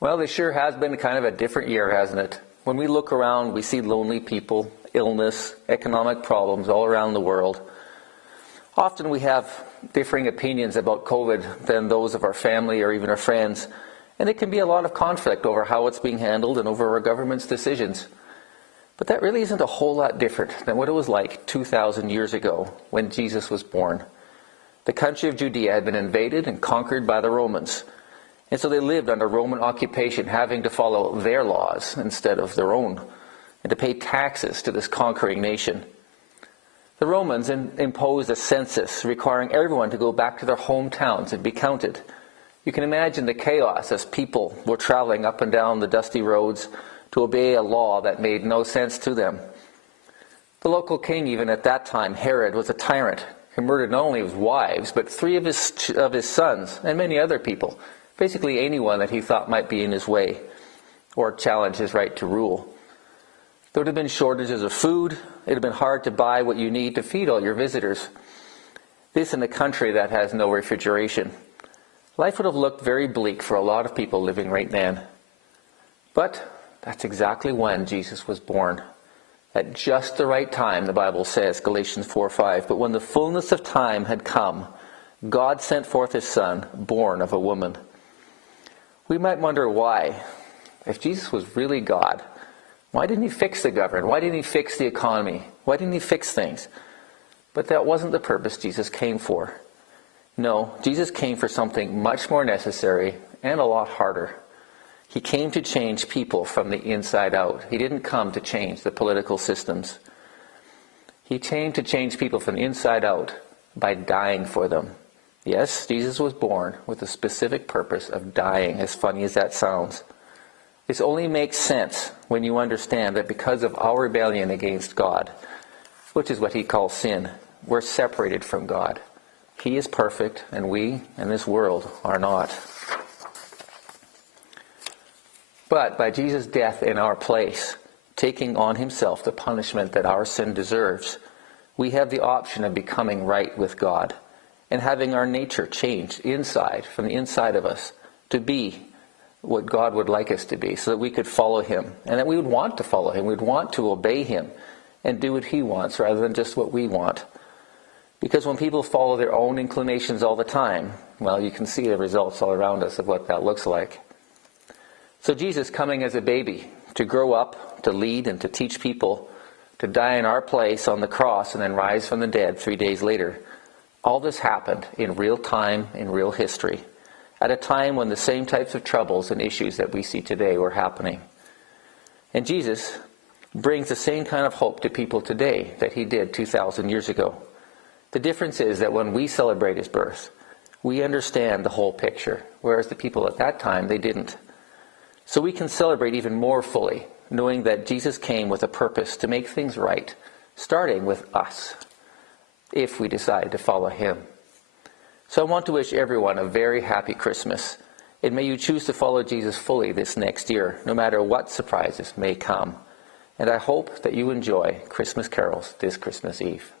Well, this sure has been kind of a different year, hasn't it? When we look around, we see lonely people, illness, economic problems all around the world. Often we have differing opinions about COVID than those of our family or even our friends, and it can be a lot of conflict over how it's being handled and over our government's decisions. But that really isn't a whole lot different than what it was like 2,000 years ago when Jesus was born. The country of Judea had been invaded and conquered by the Romans. And so they lived under Roman occupation, having to follow their laws instead of their own, and to pay taxes to this conquering nation. The Romans imposed a census requiring everyone to go back to their hometowns and be counted. You can imagine the chaos as people were traveling up and down the dusty roads to obey a law that made no sense to them. The local king, even at that time, Herod, was a tyrant who murdered not only his wives, but 3 of his sons and many other people. Basically anyone that he thought might be in his way or challenge his right to rule. There would have been shortages of food. It would have been hard to buy what you need to feed all your visitors. This in a country that has no refrigeration. Life would have looked very bleak for a lot of people living right then. But that's exactly when Jesus was born. At just the right time, the Bible says, Galatians 4:5. But when the fullness of time had come, God sent forth his Son, born of a woman. We might wonder why. If Jesus was really God, why didn't he fix the government? Why didn't he fix the economy? Why didn't he fix things? But that wasn't the purpose Jesus came for. No, Jesus came for something much more necessary and a lot harder. He came to change people from the inside out. He didn't come to change the political systems. He came to change people from the inside out by dying for them. Yes, Jesus was born with a specific purpose of dying, as funny as that sounds. This only makes sense when you understand that because of our rebellion against God, which is what he calls sin, we're separated from God. He is perfect, and we and this world are not. But by Jesus' death in our place, taking on himself the punishment that our sin deserves, we have the option of becoming right with God and having our nature changed inside, from the inside of us, to be what God would like us to be, so that we could follow him, and that we would want to follow him. We'd want to obey him and do what he wants rather than just what we want. Because when people follow their own inclinations all the time, well, you can see the results all around us of what that looks like. So Jesus coming as a baby to grow up, to lead and to teach people, to die in our place on the cross and then rise from the dead 3 days later, all this happened in real time, in real history, at a time when the same types of troubles and issues that we see today were happening. And Jesus brings the same kind of hope to people today that he did 2,000 years ago. The difference is that when we celebrate his birth, we understand the whole picture, whereas the people at that time, they didn't. So we can celebrate even more fully, knowing that Jesus came with a purpose to make things right, starting with us, if we decide to follow him. So I want to wish everyone a very happy Christmas, and may you choose to follow Jesus fully this next year, no matter what surprises may come. And I hope that you enjoy Christmas carols this Christmas Eve.